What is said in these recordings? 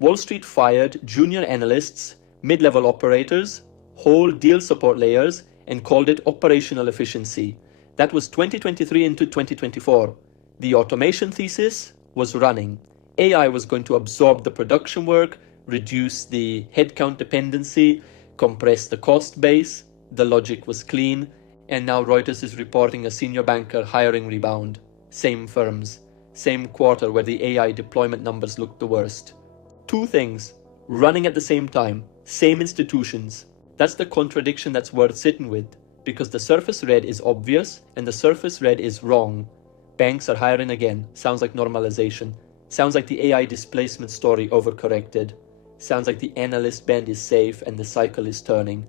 Wall Street fired junior analysts, mid-level operators, whole deal support layers, and called it operational efficiency. That was 2023 into 2024. The automation thesis was running. AI was going to absorb the production work, reduce the headcount dependency, compress the cost base. The logic was clean, and now Reuters is reporting a senior banker hiring rebound. Same firms, same quarter where the AI deployment numbers looked the worst. Two things running at the same time, same institutions. That's the contradiction that's worth sitting with, because the surface red is obvious and the surface red is wrong. Banks are hiring again. Sounds like normalization. Sounds like the AI displacement story overcorrected. Sounds like the analyst band is safe and the cycle is turning.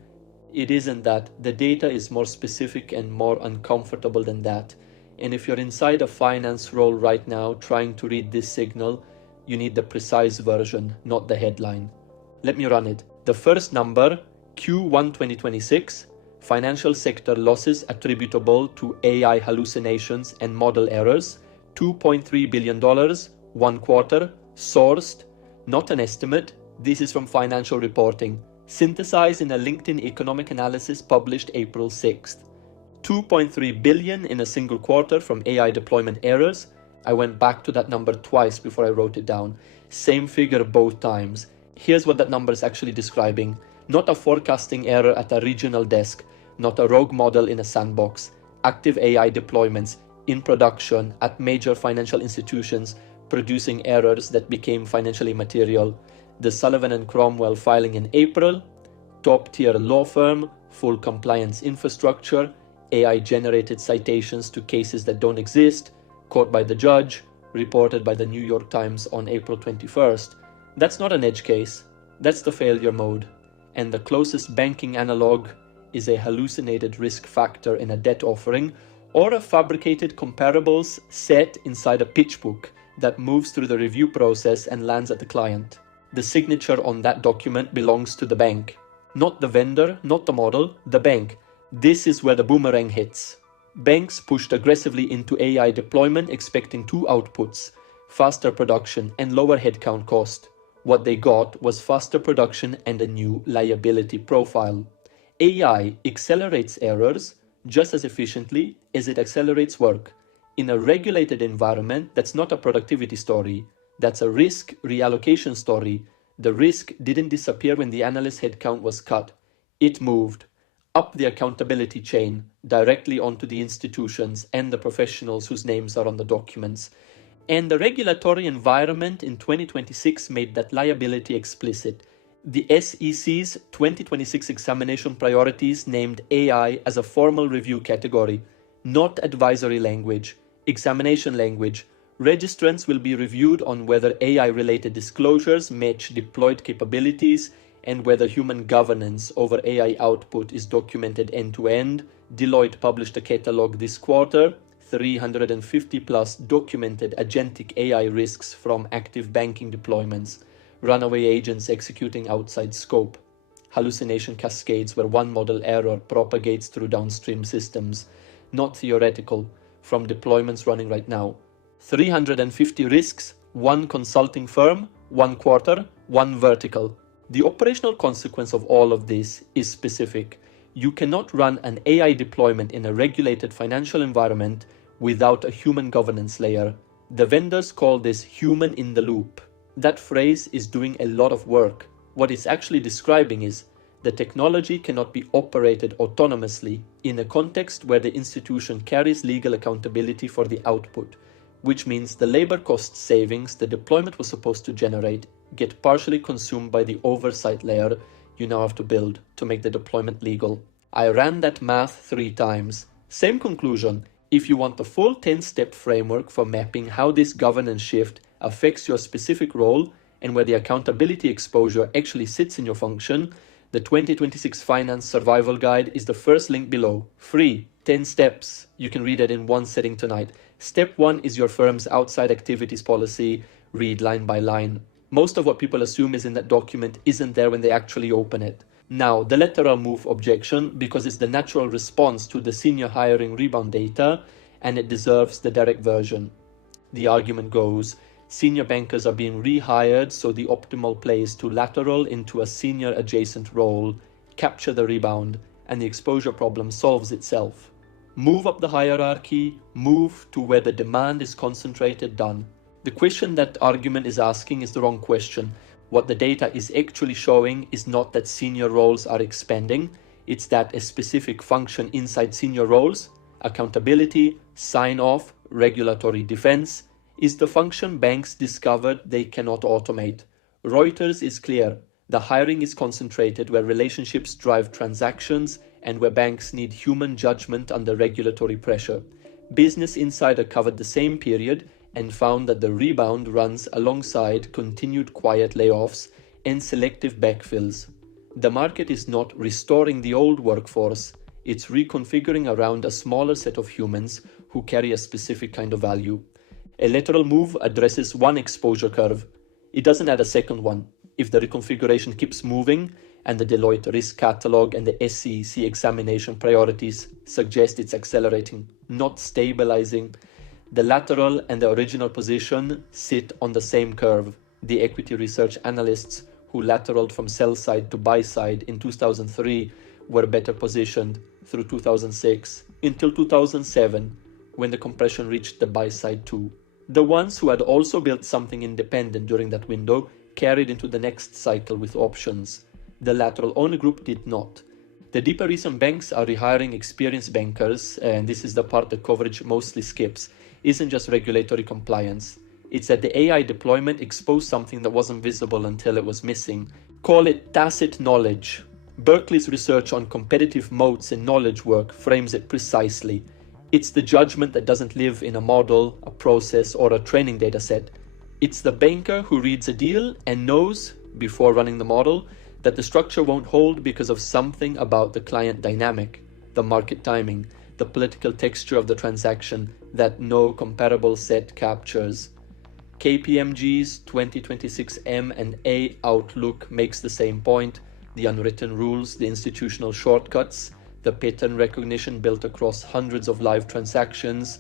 It isn't that. The data is more specific and more uncomfortable than that. And if you're inside a finance role right now trying to read this signal, you need the precise version, not the headline. Let me run it. The first number, Q1 2026, financial sector losses attributable to AI hallucinations and model errors, $2.3 billion, 1 quarter, sourced, not an estimate. This is from Financial Reporting, synthesized in a LinkedIn economic analysis published April 6th. 2.3 billion in a single quarter from AI deployment errors. I went back to that number twice before I wrote it down. Same figure both times. Here's what that number is actually describing. Not a forecasting error at a regional desk, not a rogue model in a sandbox. Active AI deployments in production at major financial institutions producing errors that became financially material. The Sullivan and Cromwell filing in April, top-tier law firm, full compliance infrastructure, AI-generated citations to cases that don't exist, caught by the judge, reported by the New York Times on April 21st. That's not an edge case. That's the failure mode. And the closest banking analog is a hallucinated risk factor in a debt offering or a fabricated comparables set inside a pitch book that moves through the review process and lands at the client. The signature on that document belongs to the bank. Not the vendor, not the model, the bank. This is where the boomerang hits. Banks pushed aggressively into AI deployment expecting two outputs, faster production and lower headcount cost. What they got was faster production and a new liability profile. AI accelerates errors just as efficiently as it accelerates work. In a regulated environment, that's not a productivity story. That's a risk reallocation story. The risk didn't disappear when the analyst headcount was cut. It moved up the accountability chain, directly onto the institutions and the professionals whose names are on the documents. And the regulatory environment in 2026 made that liability explicit. The SEC's 2026 examination priorities named AI as a formal review category, not advisory language, examination language. Registrants will be reviewed on whether AI-related disclosures match deployed capabilities and whether human governance over AI output is documented end-to-end. Deloitte published a catalog this quarter, 350 plus documented agentic AI risks from active banking deployments, runaway agents executing outside scope, hallucination cascades where one model error propagates through downstream systems, not theoretical, from deployments running right now. 350 risks, one consulting firm, 1 quarter, 1 vertical. The operational consequence of all of this is specific. You cannot run an AI deployment in a regulated financial environment without a human governance layer. The vendors call this human in the loop. That phrase is doing a lot of work. What it's actually describing is the technology cannot be operated autonomously in a context where the institution carries legal accountability for the output, which means the labor cost savings the deployment was supposed to generate get partially consumed by the oversight layer you now have to build to make the deployment legal. I ran that math 3 times. Same conclusion. If you want the full 10-step framework for mapping how this governance shift affects your specific role and where the accountability exposure actually sits in your function, the 2026 Finance Survival Guide is the first link below. Free, 10 steps. You can read it in one sitting tonight. Step 1 is your firm's outside activities policy. Read line by line. Most of what people assume is in that document isn't there when they actually open it. Now, the lateral move objection, because it's the natural response to the senior hiring rebound data, and it deserves the direct version. The argument goes, Senior bankers are being rehired, so the optimal play is to lateral into a senior adjacent role, capture the rebound, and the exposure problem solves itself. Move up the hierarchy, move to where the demand is concentrated, done. The question that argument is asking is the wrong question. What the data is actually showing is not that senior roles are expanding, it's that a specific function inside senior roles, accountability, sign-off, regulatory defense, is the function banks discovered they cannot automate. Reuters is clear. The hiring is concentrated where relationships drive transactions and where banks need human judgment under regulatory pressure. Business Insider covered the same period and found that the rebound runs alongside continued quiet layoffs and selective backfills. The market is not restoring the old workforce, it's reconfiguring around a smaller set of humans who carry a specific kind of value. A lateral move addresses one exposure curve. It doesn't add a second one. If the reconfiguration keeps moving and the Deloitte risk catalog and the SEC examination priorities suggest it's accelerating, not stabilizing, the lateral and the original position sit on the same curve. The equity research analysts who lateraled from sell side to buy side in 2003 were better positioned through 2006 until 2007 when the compression reached the buy side too. The ones who had also built something independent during that window carried into the next cycle with options. The lateral owner group did not. The deeper reason banks are rehiring experienced bankers, and this is the part the coverage mostly skips, isn't just regulatory compliance. It's that the AI deployment exposed something that wasn't visible until it was missing. Call it tacit knowledge. Berkeley's research on competitive moats and knowledge work frames it precisely. It's the judgment that doesn't live in a model, a process, or a training data set. It's the banker who reads a deal and knows, before running the model, that the structure won't hold because of something about the client dynamic, the market timing, the political texture of the transaction that no comparable set captures. KPMG's 2026 M&A outlook makes the same point. The unwritten rules, the institutional shortcuts, the pattern recognition built across hundreds of live transactions.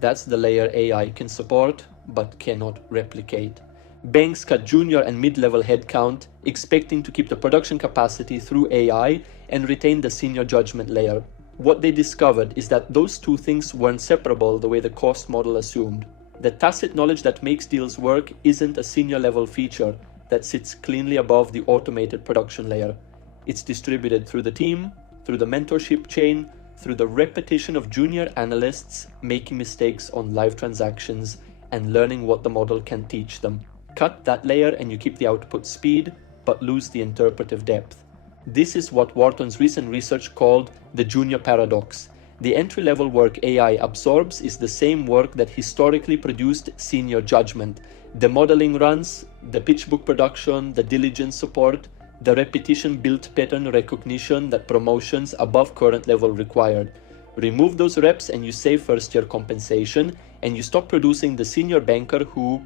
That's the layer AI can support but cannot replicate. Banks cut junior and mid-level headcount, expecting to keep the production capacity through AI and retain the senior judgment layer. What they discovered is that those two things weren't separable the way the cost model assumed. The tacit knowledge that makes deals work isn't a senior level feature that sits cleanly above the automated production layer. It's distributed through the team, through the mentorship chain, through the repetition of junior analysts making mistakes on live transactions and learning what the model can teach them. Cut that layer and you keep the output speed, but lose the interpretive depth. This is what Wharton's recent research called the junior paradox. The entry-level work AI absorbs is the same work that historically produced senior judgment. The modeling runs, the pitch book production, the diligence support, the repetition built pattern recognition that promotions above current level required. Remove those reps and you save first-year compensation, and you stop producing the senior banker who,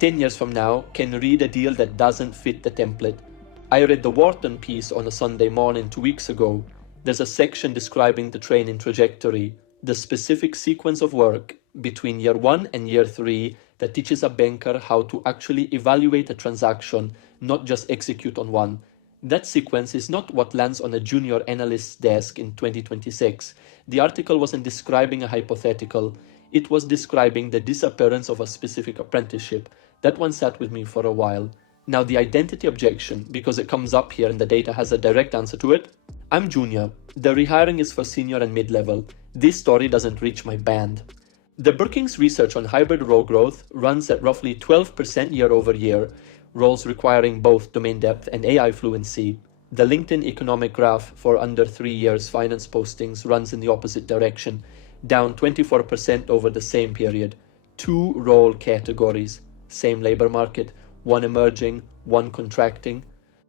10 years from now, can read a deal that doesn't fit the template. I read the Wharton piece on a Sunday morning 2 weeks ago. There's a section describing the training trajectory, the specific sequence of work between year 1 and year 3 that teaches a banker how to actually evaluate a transaction, not just execute on one. That sequence is not what lands on a junior analyst's desk in 2026. The article wasn't describing a hypothetical. It was describing the disappearance of a specific apprenticeship. That one sat with me for a while. Now the identity objection, because it comes up here and the data has a direct answer to it. I'm junior. The rehiring is for senior and mid-level. This story doesn't reach my band. The Brookings research on hybrid role growth runs at roughly 12% year over year, roles requiring both domain depth and AI fluency. The LinkedIn economic graph for under 3 years finance postings runs in the opposite direction, down 24% over the same period. 2 role categories, same labor market, one emerging, one contracting.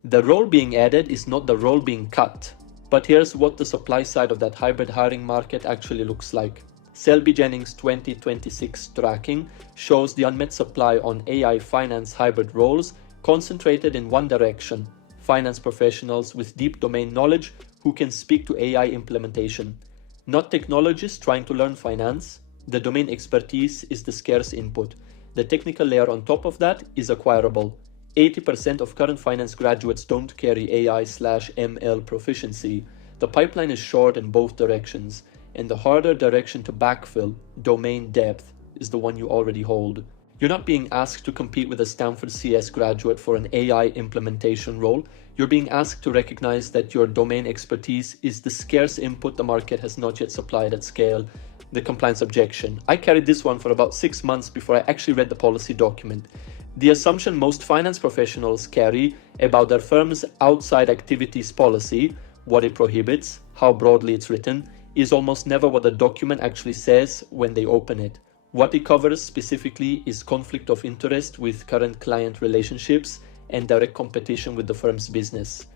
The role being added is not the role being cut. But here's what the supply side of that hybrid hiring market actually looks like. Selby Jennings' 2026 tracking shows the unmet supply on AI finance hybrid roles concentrated in one direction: finance professionals with deep domain knowledge who can speak to AI implementation. Not technologists trying to learn finance. The domain expertise is the scarce input. The technical layer on top of that is acquirable. 80% of current finance graduates don't carry AI/ML proficiency. The pipeline is short in both directions, and the harder direction to backfill, domain depth, is the one you already hold. You're not being asked to compete with a Stanford CS graduate for an AI implementation role. You're being asked to recognize that your domain expertise is the scarce input the market has not yet supplied at scale. The compliance objection. I carried this one for about 6 months before I actually read the policy document. The assumption most finance professionals carry about their firm's outside activities policy, what it prohibits, how broadly it's written, is almost never what the document actually says when they open it. What it covers specifically is conflict of interest with current client relationships and direct competition with the firm's business.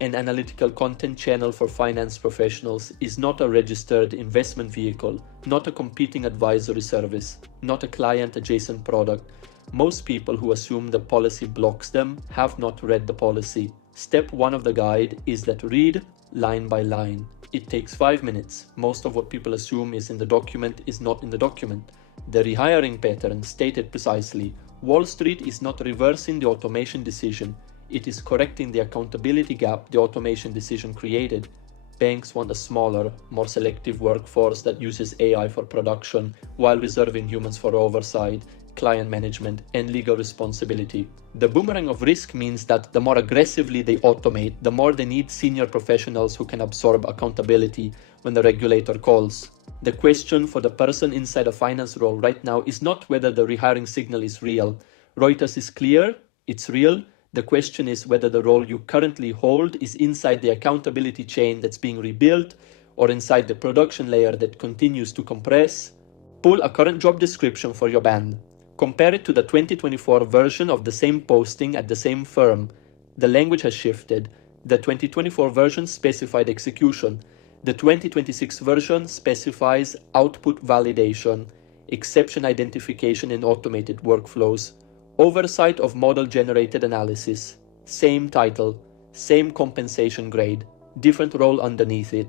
An analytical content channel for finance professionals is not a registered investment vehicle, not a competing advisory service, not a client-adjacent product. Most people who assume the policy blocks them have not read the policy. Step 1 of the guide is that read line by line. It takes 5 minutes. Most of what people assume is in the document is not in the document. The rehiring pattern stated precisely. Wall Street is not reversing the automation decision. It is correcting the accountability gap the automation decision created. Banks want a smaller, more selective workforce that uses AI for production while reserving humans for oversight, client management, and legal responsibility. The boomerang of risk means that the more aggressively they automate, the more they need senior professionals who can absorb accountability when the regulator calls. The question for the person inside a finance role right now is not whether the rehiring signal is real. Reuters is clear, it's real. The question is whether the role you currently hold is inside the accountability chain that's being rebuilt or inside the production layer that continues to compress. Pull a current job description for your band. Compare it to the 2024 version of the same posting at the same firm. The language has shifted. The 2024 version specified execution. The 2026 version specifies output validation, exception identification in automated workflows, oversight of model-generated analysis. Same title, same compensation grade, different role underneath it.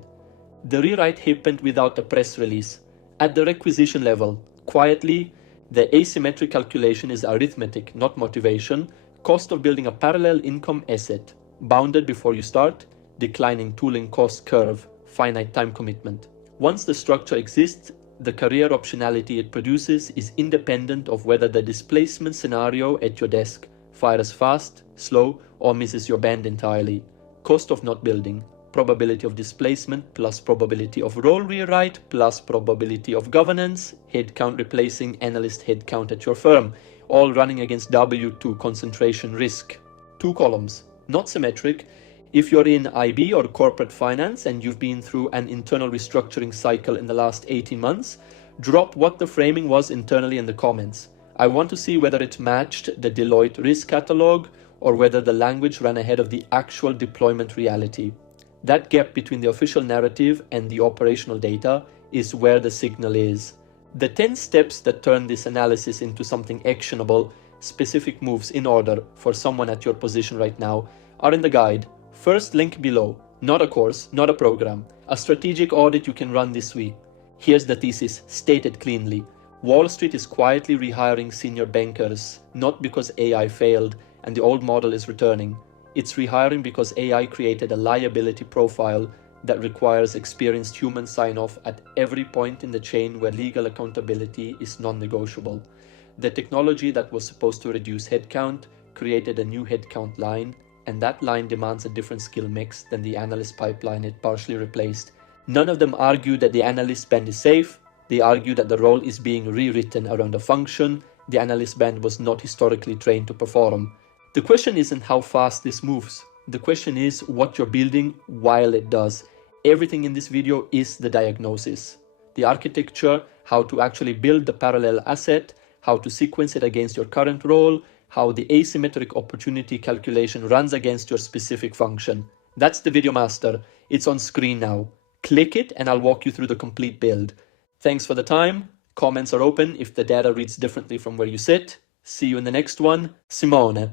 The rewrite happened without a press release. At the requisition level, quietly, the asymmetric calculation is arithmetic, not motivation. Cost of building a parallel income asset, bounded before you start, declining tooling cost curve, finite time commitment. Once the structure exists, the career optionality it produces is independent of whether the displacement scenario at your desk fires fast, slow, or misses your band entirely. Cost of not building, probability of displacement plus probability of role rewrite plus probability of governance, headcount replacing analyst headcount at your firm, all running against W2 concentration risk. 2 columns, not symmetric. If you're in IB or corporate finance and you've been through an internal restructuring cycle in the last 18 months, drop what the framing was internally in the comments. I want to see whether it matched the Deloitte risk catalog or whether the language ran ahead of the actual deployment reality. That gap between the official narrative and the operational data is where the signal is. The 10 steps that turn this analysis into something actionable, specific moves in order for someone at your position right now, are in the guide. First link below, not a course, not a program, a strategic audit you can run this week. Here's the thesis, stated cleanly. Wall Street is quietly rehiring senior bankers, not because AI failed and the old model is returning. It's rehiring because AI created a liability profile that requires experienced human sign-off at every point in the chain where legal accountability is non-negotiable. The technology that was supposed to reduce headcount created a new headcount line, and that line demands a different skill mix than the analyst pipeline it partially replaced. None of them argue that the analyst band is safe. They argue that the role is being rewritten around a function the analyst band was not historically trained to perform. The question isn't how fast this moves. The question is what you're building while it does. Everything in this video is the diagnosis. The architecture, how to actually build the parallel asset, how to sequence it against your current role, how the asymmetric opportunity calculation runs against your specific function. That's the video master. It's on screen now. Click it and I'll walk you through the complete build. Thanks for the time. Comments are open if the data reads differently from where you sit. See you in the next one. Simone.